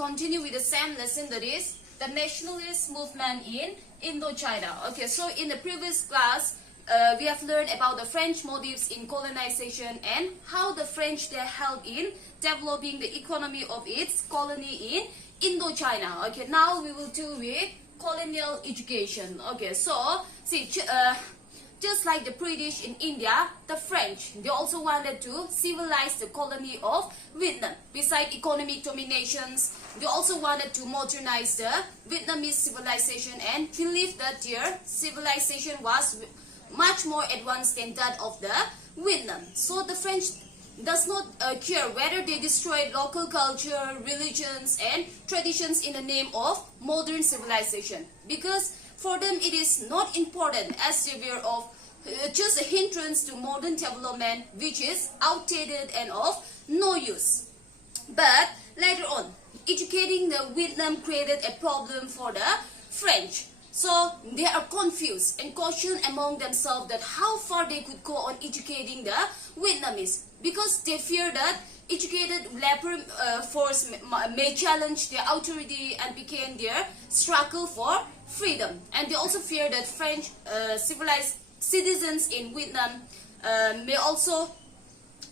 continue with the same lesson, that is the nationalist movement in Indochina. Okay, so in the previous class, we have learned about the French motives in colonization and how the French they helped in developing the economy of its colony in Indochina. Okay, now we will do with colonial education. Okay, so see, just like the British in India, the French, they also wanted to civilize the colony of Vietnam. Besides economic dominations, they also wanted to modernize the Vietnamese civilization and believed that their civilization was much more advanced than that of the Vietnam. So the French does not care whether they destroy local culture, religions and traditions in the name of modern civilization, because for them it is not important, as they were of just a hindrance to modern development which is outdated and of no use. But later on, educating the Vietnam created a problem for the French. So they are confused and caution among themselves that how far they could go on educating the Vietnamese, because they fear that educated labor force may challenge their authority and became their struggle for freedom. And they also fear that French civilized citizens in Vietnam may also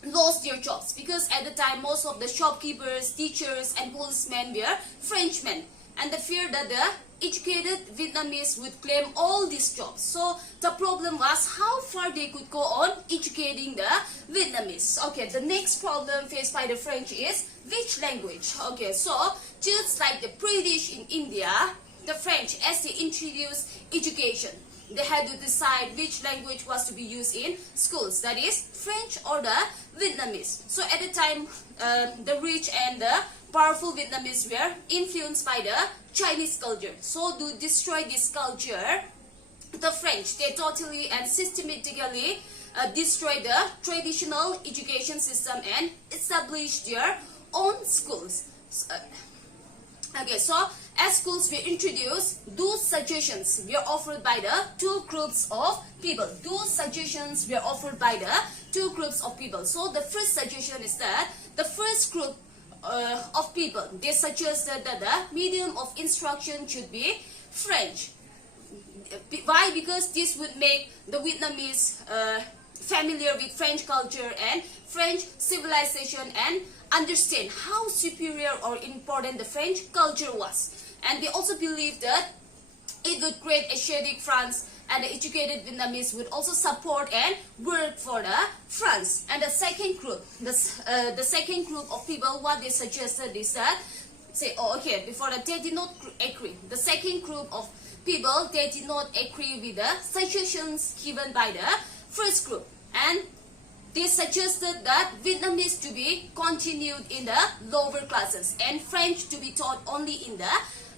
lost their jobs, because at the time most of the shopkeepers, teachers and policemen were Frenchmen, and the fear that the educated Vietnamese would claim all these jobs. So the problem was how far they could go on educating the Vietnamese. Okay, the next problem faced by the French is which language. Okay, so just like the British in India, the French, as they introduced education, they had to decide which language was to be used in schools, that is French or the Vietnamese. So at the time, the rich and the powerful Vietnamese were influenced by the Chinese culture. So to destroy this culture, the French, they totally and systematically destroyed the traditional education system and established their own schools. Okay, so as schools were introduced, those suggestions were offered by the two groups of people. Those suggestions were offered by the two groups of people. So the first suggestion is that the first group of people, they suggested that the medium of instruction should be French. Why? Because this would make the Vietnamese familiar with French culture and French civilization and understand how superior or important the French culture was. And they also believed that it would create Asiatic France, and the educated Vietnamese would also support and work for the France. And the second group, the second group of people, what they suggested is that, say, oh, okay, before that they did not agree. The second group of people, they did not agree with the suggestions given by the first group, and they suggested that Vietnamese to be continued in the lower classes and French to be taught only in the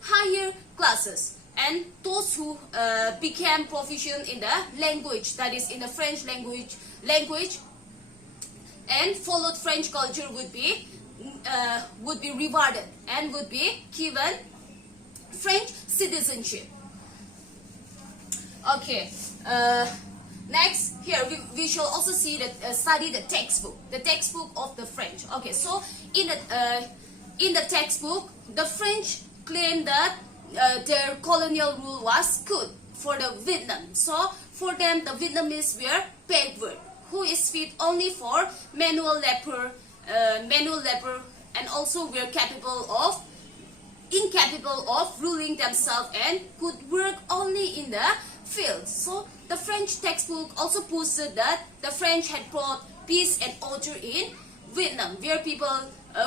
higher classes. And those who became proficient in the language, that is in the French language and followed French culture would be rewarded and would be given French citizenship. Okay. Next, here we shall also see that study the textbook of the French. Okay, so in the textbook, the French claimed that their colonial rule was good for the Vietnam. So for them, the Vietnamese were backward, who is fit only for manual labor, and also were incapable of ruling themselves and could work only in the field. So the French textbook also posted that the French had brought peace and order in Vietnam, where people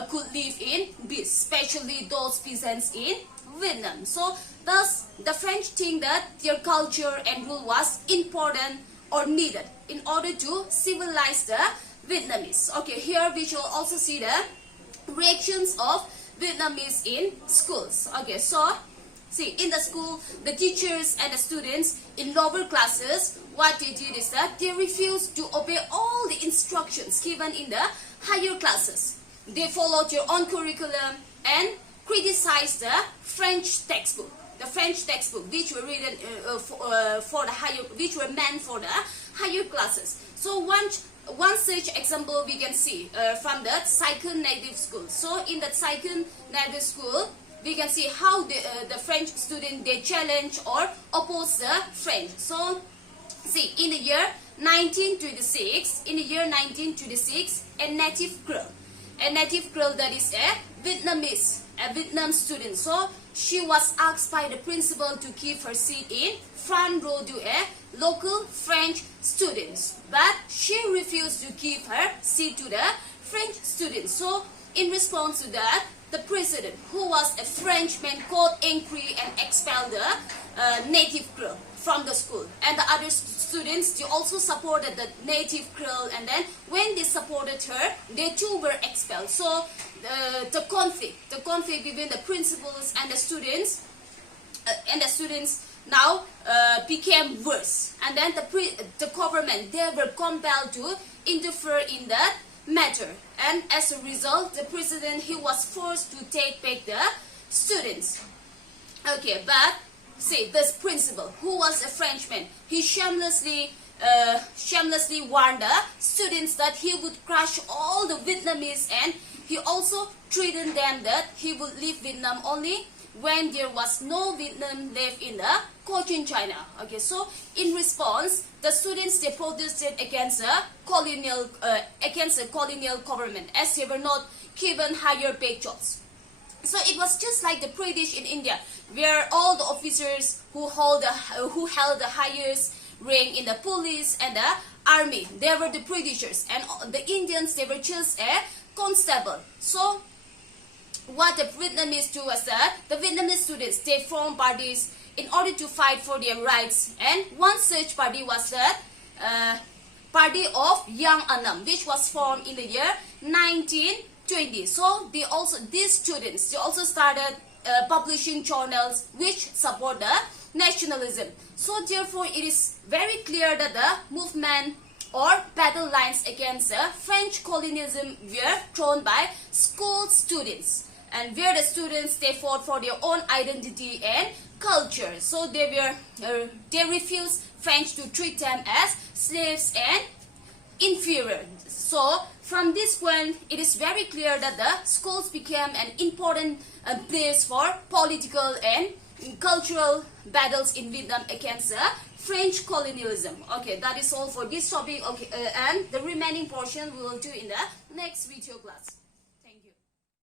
could live in peace, especially those peasants in Vietnam. So thus the French think that their culture and rule was important or needed in order to civilize the Vietnamese. Okay, here we shall also see the reactions of Vietnamese in schools. Okay, so see, in the school, the teachers and the students in lower classes, what they did is that they refused to obey all the instructions given in the higher classes. They followed their own curriculum and criticized the French textbook, which were written which were meant for the higher classes. So one such example we can see from the Saigon native school. So in the Saigon native school, we can see how the French student, they challenge or oppose the French. So see, in the year 1926, a native girl that is a Vietnam student. So she was asked by the principal to give her seat in front row to a local French students, but she refused to give her seat to the French students. So in response to that, the president, who was a Frenchman, got angry and expelled the native girl from the school. And the other students, they also supported the native girl, and then when they supported her, they too were expelled. So the conflict between the principals and the students now became worse. And then the government, they were compelled to interfere in that matter, and as a result, the president, he was forced to take back the students. Okay, but see, this principal, who was a Frenchman, he shamelessly warned the students that he would crush all the Vietnamese, and he also threatened them that he would leave Vietnam only when there was no Vietnam left in the Cochin China. Okay, so in response, the students, they protested against the colonial government, as they were not given higher paid jobs. So it was just like the British in India, where all the officers who held the highest rank in the police and the army, they were the Britishers, and the Indians, they were just a constable. So what the Vietnamese do was that the Vietnamese students, they formed parties in order to fight for their rights, and one such party was the Party of Young Annam, which was formed in the year 1920. So these students, they also started publishing journals which support the nationalism. So therefore, it is very clear that the movement or battle lines against the French colonialism were thrown by school students, and where the students, they fought for their own identity and culture. So they refused French to treat them as slaves and inferior. So from this point, it is very clear that the schools became an important place for political and cultural battles in Vietnam against the French colonialism. Okay, that is all for this topic. Okay, and the remaining portion we will do in the next video class.